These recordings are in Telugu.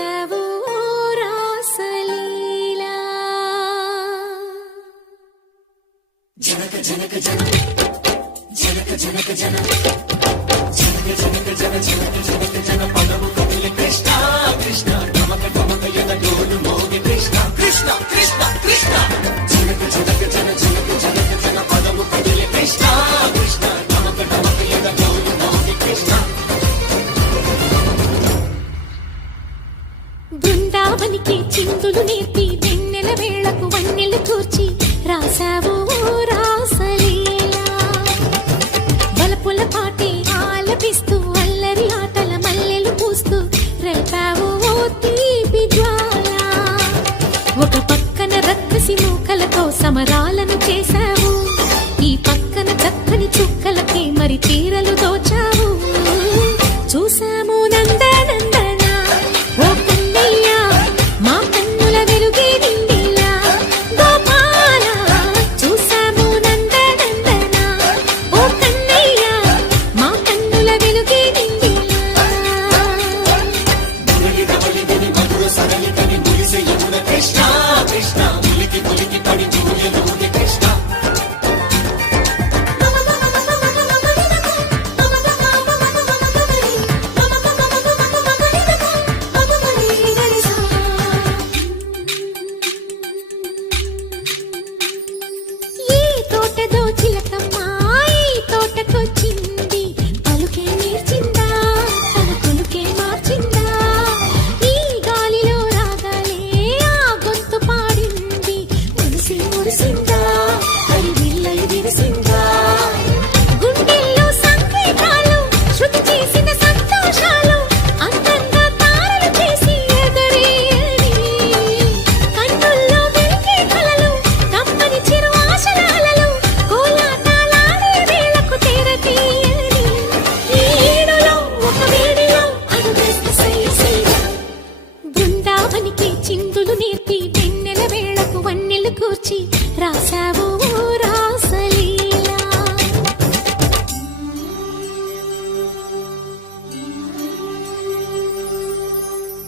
రాసావు రాసలీలా. జనక జనక జన జనక జనక జన జనక జనక జన జనక జనక జన పదము కదిలి కృష్ణ కృష్ణ గమక గమక యద డోలు మోగి కృష్ణ కృష్ణ కృష్ణ కృష్ణ జనక జనక జన జనక జనక జన పదము కదిలి కృష్ణ కృష్ణ గమక గమక యద డోలు మోగి కృష్ణ. బృందావనికి చిందులు నేర్పి వెన్నెల వేళకు వన్నెలు కూర్చి రాసావు రాసలీలా. బలపుల పాటి ఆలపిస్తూ అల్లరి ఆటల మల్లెలు పూస్తూ రేపావు తీపి జ్వాల. ఒక పక్కన రక్కసి మూకలతో సమరాలను చేశావు, ఈ పక్కన చక్కని చుక్కలకి మరి తీరలు దోచావు. చూసాము నందనందన ఓ కన్నయ్య మా కన్నుల వెలుగే నిండిలా. గోపాల చూసాము నందనందన ఓ కన్నయ్య మా కన్నుల వెలుగే నిండిలా. మధుర సరళితని మురిసే యమున కృష్ణ కృష్ణ ములికి ములికి పడి జూయలోని కృష్ణ. ఈ తోటదో చిలకమ్మ ఈ తోటకొచ్చింది, పలుకే నేర్చిందా తన కొలుకే మార్చిందా. ఈ గాలిలో రాగాలే ఆ గొంతు పాడింది, మురిసి మురిసిందా అది విల్లై విరిసిందా. గుండెల్లో సంకేతాలు శృతి చేసిన సంతోషాలు అందంగా తారలు చేసి ఎగరేయని. కన్నుల్లో వెలిగే కలలు కమ్మని చిరు ఆశలాలలు కోలాటాలాడే వేళకు తెరతీయని. ఈ ఈడులో ఒక వేడిలో అడుగేస్తే సై సై. బృందావనికి చిందులు నేర్పి వెన్నెల వేళకు వన్నెలు కూర్చి రాసావు రాసలీలా.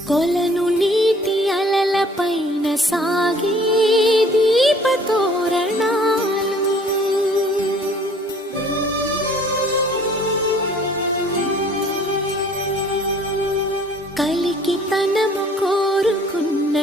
కొలను నీటి అలల పైన సాగే దీపతోరణాలు. కలికి తనము కోరుకున్న